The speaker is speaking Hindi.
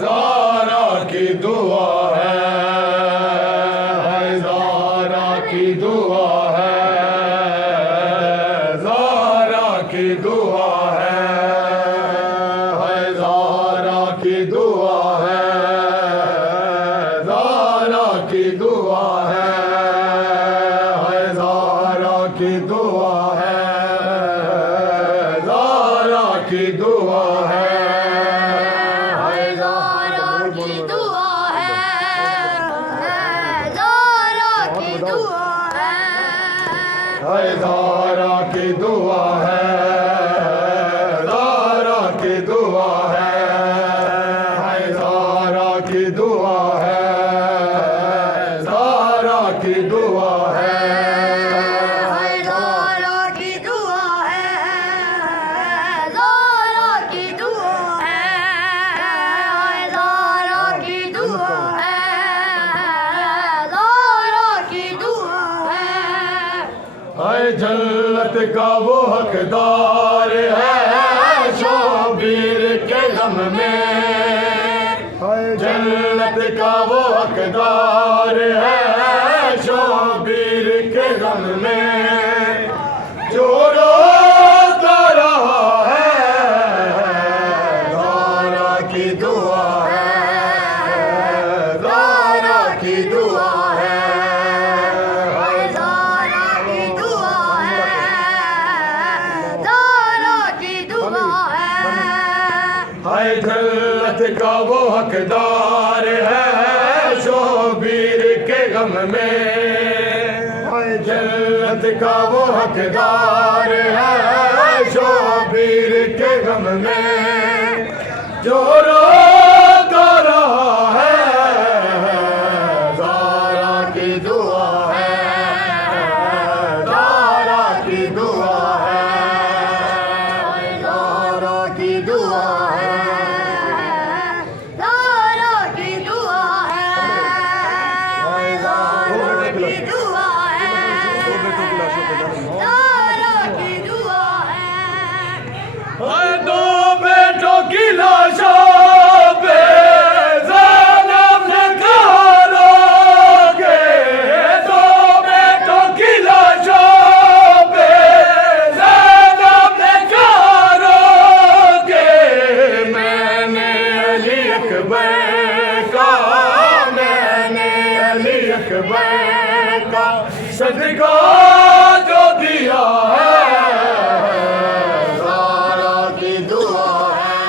ज़ारा की दुआ है, ज़ारा की दुआ है, ज़ारा की दुआ है, ज़ारा की दुआ है, ज़ारा की दुआ है, ज़ारा की दुआ है, ज़ारा की दुआ है, ज़ारा की दुआ है, ज़ारा की दुआ है, ज़ारा की दुआ है, ज़ारा की दुआ है, ज़ारा की दुआ है, ज़ारा की दुआ है, ज़ारा की दुआ है, ज़ारा की दुआ है। जन्नत का वो हकदार है शोबीर के गम में, जन्नत का वो हकदार है शोबीर के गम में, जो रोता रहा है ज़ारा की दुआ है, ज़ारा की दुआ है, जन्नत का वो हकदार है शोबीर के गम में, जन्नत का वो हकदार है शोबीर के गम में, जो रोता रहा है ज़ारा की दुआ है, ज़ारा की दुआ है, ज़ारा की दुआ है, दो बेटों की लाशों पे ज़ैनब ने कहा रोगे, दो बेटों की लाशों पे ज़ैनब ने कहा रोगे, मैंने अली अकबर का, मैंने अली अकबर का सदका जो दिया है ज़ारा की दुआ है।